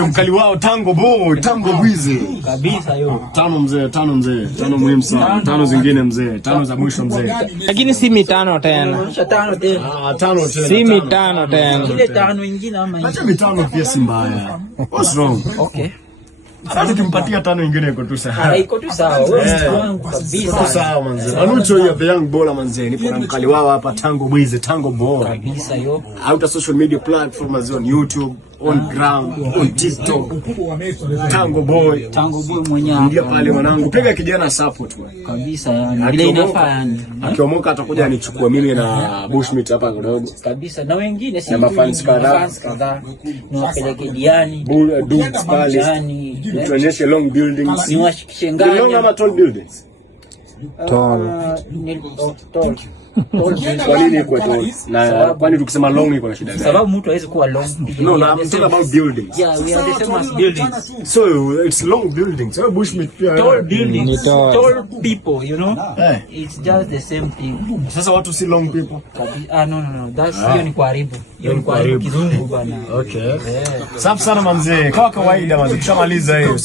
Kumbe mkali wao Tango Boy, Tango Bwize. Kabisa hiyo. Tano mzee. Tano muhimu sana. Tano zingine mzee. Tano za mwisho mzee. Lakini si mitano tena. Tano tena. Tano tena. Si mitano tena. Ile tano nyingine ama hiyo. Acha mitano pia si mbaya. What's wrong? Okay. Sasa tumpatia tano nyingine iko tu sawa. Iko tu sawa. Wewe wangu kabisa. Sawa manze. Manucho ya the young baller manze. Nipo na mkali wao hapa Tango Bwize, Tango Boy. Kabisa hiyo. Out of social media platforms on YouTube, on Gram, on TikTok. Tango Boy mwenyewe. Ndio pale mwanangu. Piga kijana support wewe. Kabisa yani. Ile inafaa yani. Akiomoka atakuja anichukua mimi na Bushmeat hapa kidogo. Kabisa na wengine si mafans kadhaa. Niwapeleke Diani. Dudes pale. Tuonyeshe long buildings. Niwashikishe ngani. Long ama tall buildings? Tall. Kwa nini kwa tall? Na kwani tukisema long iko na shida gani? Sababu mtu hawezi kuwa long. No, I'm talking about buildings. Yeah, we are the same as buildings. So it's long buildings. So Bushmeat pia. Tall buildings. Tall people, you know? Hey. It's just the same thing. Sasa watu si long people. No. That's hiyo ni kuharibu. Hiyo ni kuharibu kizungu bana. Okay. Safi sana manzee. Kwa kawaida manzee tushamaliza hiyo.